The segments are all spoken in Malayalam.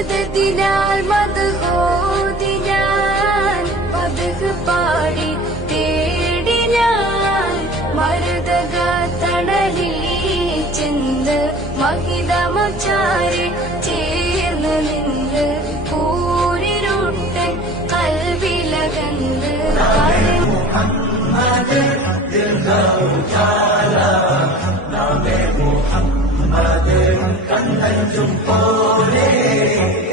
മദദിനാൽ മദ്ഹൂദി ഞാൻ മദ്ഹ് പാടി തേടി ഞാൻ മരുതക തണലിൽ ചെന്ന് മഹിതമച്ചാരി ചേർന്ന് നിന്ന് കൂരിരുട്ടൻ കൽവിലകന്ന് മുഹമ്മദ് മുഹമ്മദ് കണ്ണഞ്ചും പോലെ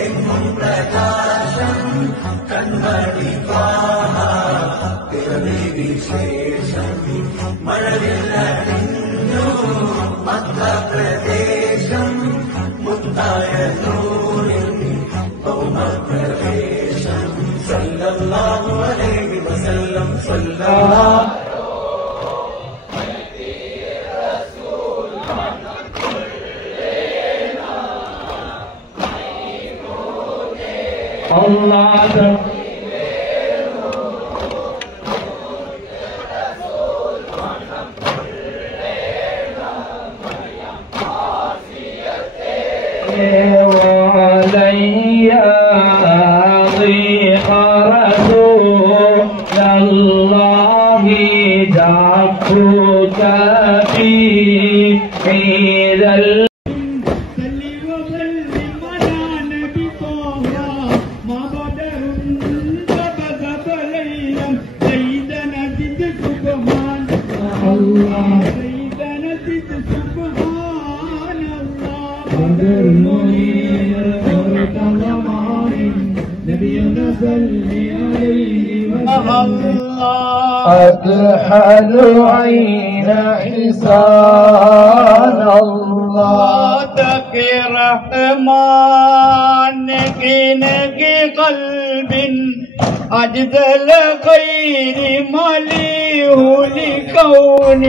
എങ്ങും പ്രകാശം കൺമണി പിറവി വിശേഷം മഴവില്ലു മധ്യപ്രദേശം മുത്തായ നൂറിൽ ഭൗമപ്രവേശം സല്ലല്ലാഹു അലൈഹി വസല്ലം സല്ലല്ലാഹു Allah أكحل عين حسان الله تقي رحمان نقي قلب أجدل خير مليه لكون